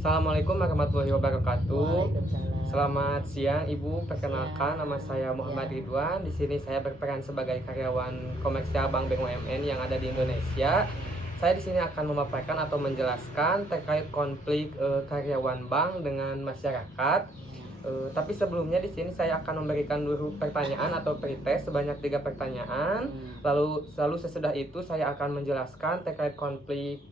Assalamualaikum warahmatullahi wabarakatuh. Waalaikumsalam. Selamat siang, Ibu. Perkenalkan, nama Siang. saya Muhammad Ya. Ridwan. Di sini saya berperan sebagai karyawan komersial Bank BUMN yang ada di Indonesia. Saya di sini akan memaparkan atau menjelaskan terkait konflik karyawan bank dengan masyarakat. Tapi sebelumnya di sini saya akan memberikan dulu pertanyaan atau pretest sebanyak 3 pertanyaan. Lalu sesudah itu saya akan menjelaskan terkait konflik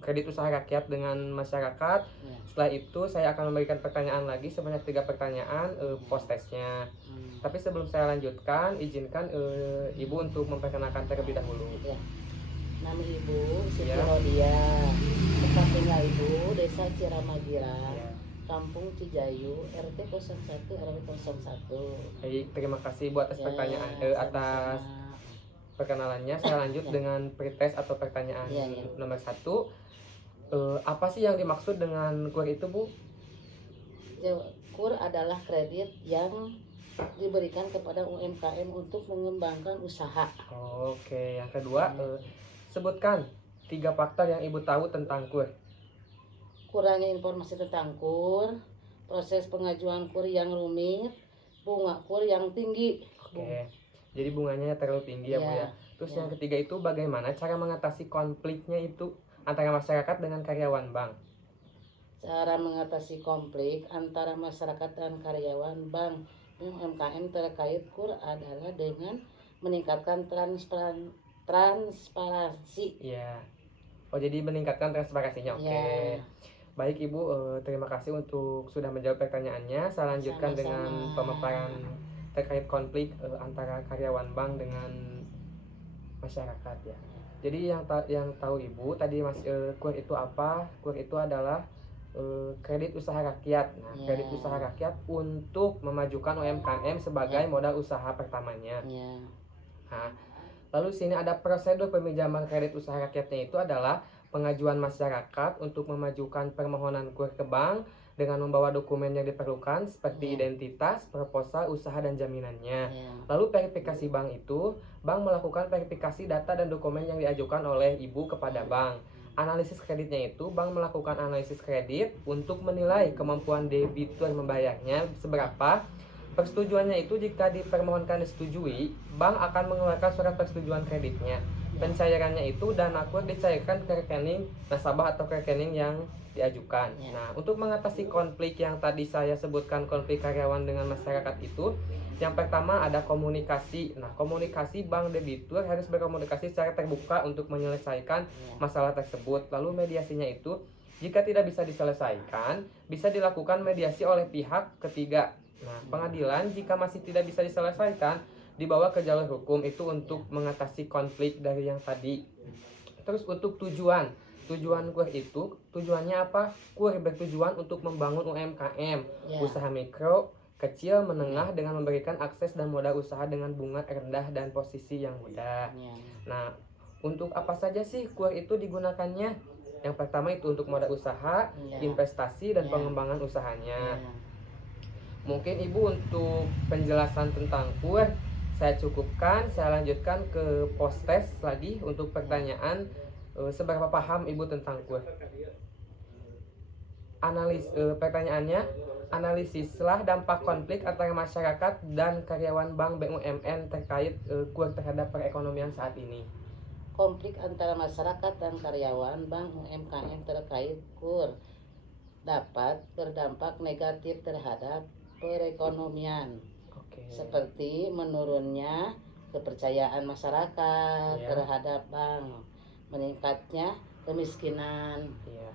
kredit usaha rakyat dengan masyarakat. Ya. Setelah itu saya akan memberikan pertanyaan lagi sebanyak 3 pertanyaan post testnya. Tapi sebelum saya lanjutkan, izinkan Ibu untuk memperkenalkan terlebih dahulu. Ya. Nama Ibu Siti Ya. Rodia. Tempat tinggal Ibu Desa Ciramagira, Ya. Kampung Cijayu, RT 01 RW 01. Baik, terima kasih Bu atas Ya, pertanyaan atas sama-sama. perkenalannya. Saya lanjut Ya. dengan pretest atau pertanyaan Ya, ya. nomor 1. Apa sih yang dimaksud dengan KUR itu, Bu? KUR adalah kredit yang diberikan kepada UMKM untuk mengembangkan usaha. Oke, yang kedua, sebutkan 3 faktor yang Ibu tahu tentang KUR. Kurangnya informasi tentang KUR, proses pengajuan KUR yang rumit, bunga KUR yang tinggi. Oke, jadi bunganya terlalu tinggi ya, Bu ya. Terus Ya. yang ketiga itu bagaimana cara mengatasi konfliknya itu antara masyarakat dengan karyawan bank? Cara mengatasi konflik antara masyarakat dan karyawan bank UMKM terkait KUR adalah dengan meningkatkan transparansi. Ya. Oh, jadi meningkatkan transparansinya. Oke. Ya. Baik Ibu, terima kasih untuk sudah menjawab pertanyaannya. Saya lanjutkan Sama-sama. dengan pemaparan terkait konflik antara karyawan bank dengan masyarakat ya. Jadi yang tahu Ibu tadi KUR itu apa? KUR itu adalah kredit usaha rakyat. Nah, Ya. kredit usaha rakyat untuk memajukan UMKM sebagai modal usaha pertamanya. Ya. Nah, lalu sini ada prosedur peminjaman kredit usaha rakyatnya itu adalah pengajuan masyarakat untuk memajukan permohonan KUR ke bank dengan membawa dokumen yang diperlukan seperti identitas, proposal, usaha, dan jaminannya. Ya. Lalu verifikasi bank itu, bank melakukan verifikasi data dan dokumen yang diajukan oleh Ibu kepada bank. Analisis kreditnya itu, bank melakukan analisis kredit untuk menilai kemampuan debitur membayarnya seberapa. Persetujuannya itu jika dipermohonkan disetujui, bank akan mengeluarkan surat persetujuan kreditnya. Pencairannya itu dana KUR dicairkan ke rekening nasabah atau ke rekening yang diajukan. Ya. Nah, untuk mengatasi konflik yang tadi saya sebutkan, konflik karyawan dengan masyarakat itu, yang pertama ada komunikasi. Nah, komunikasi bank debitur harus berkomunikasi secara terbuka untuk menyelesaikan masalah tersebut. Lalu mediasinya itu, jika tidak bisa diselesaikan, bisa dilakukan mediasi oleh pihak ketiga. Nah, pengadilan jika masih tidak bisa diselesaikan, dibawa ke jalur hukum itu untuk mengatasi konflik dari yang tadi. Terus untuk tujuan KUR itu, tujuannya apa? KUR bertujuan untuk membangun UMKM, Ya. usaha mikro, kecil, menengah dengan memberikan akses dan modal usaha dengan bunga rendah dan posisi yang mudah. Ya. Nah, untuk apa saja sih KUR itu digunakannya? Yang pertama itu untuk modal usaha, Ya. investasi, dan Ya. pengembangan usahanya. Ya. Mungkin Ibu untuk penjelasan tentang KUR saya cukupkan. Saya lanjutkan ke post test lagi untuk pertanyaan seberapa paham Ibu tentang KUR. Pertanyaannya, analisislah dampak konflik antara masyarakat dan karyawan bank BUMN terkait KUR terhadap perekonomian saat ini. Konflik antara masyarakat dan karyawan bank UMKM terkait KUR dapat berdampak negatif terhadap perekonomian, Oke. seperti menurunnya kepercayaan masyarakat Ya. terhadap bank, meningkatnya kemiskinan. Ya.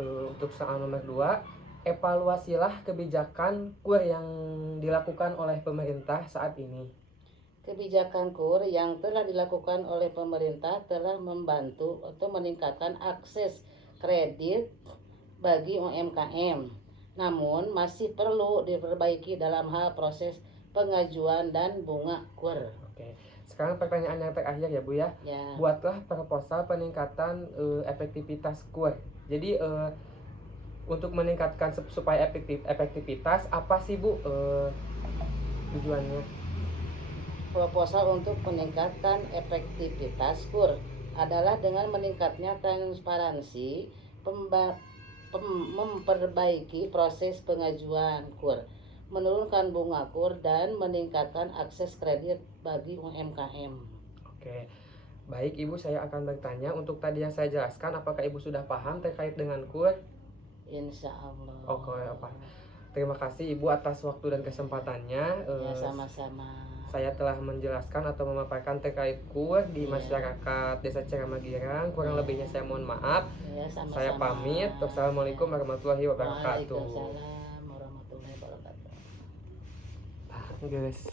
Untuk soal nomor 2, evaluasilah kebijakan KUR yang dilakukan oleh pemerintah saat ini. Kebijakan KUR yang telah dilakukan oleh pemerintah telah membantu atau meningkatkan akses kredit bagi UMKM. Namun masih perlu diperbaiki dalam hal proses pengajuan dan bunga KUR. Oke. Sekarang pertanyaan yang terakhir ya Bu ya. Ya. Buatlah proposal peningkatan efektivitas KUR. Jadi untuk meningkatkan supaya efektivitas apa sih Bu tujuannya? Proposal untuk meningkatkan efektivitas KUR adalah dengan meningkatnya transparansi memperbaiki proses pengajuan KUR, menurunkan bunga KUR, dan meningkatkan akses kredit bagi UMKM. Oke. Baik Ibu, saya akan bertanya untuk tadi yang saya jelaskan, apakah Ibu sudah paham terkait dengan KUR? Insya Allah. Oke, apa? Terima kasih Ibu atas waktu dan kesempatannya. Ya, sama-sama. Saya telah menjelaskan atau memaparkan terkait KUR di Iya. masyarakat Desa Ciramagirang. Kurang lebihnya saya mohon maaf. Ya, sama-sama. Saya pamit. Wassalamualaikum warahmatullahi wabarakatuh. Waalaikumsalam warahmatullahi wabarakatuh. Guys.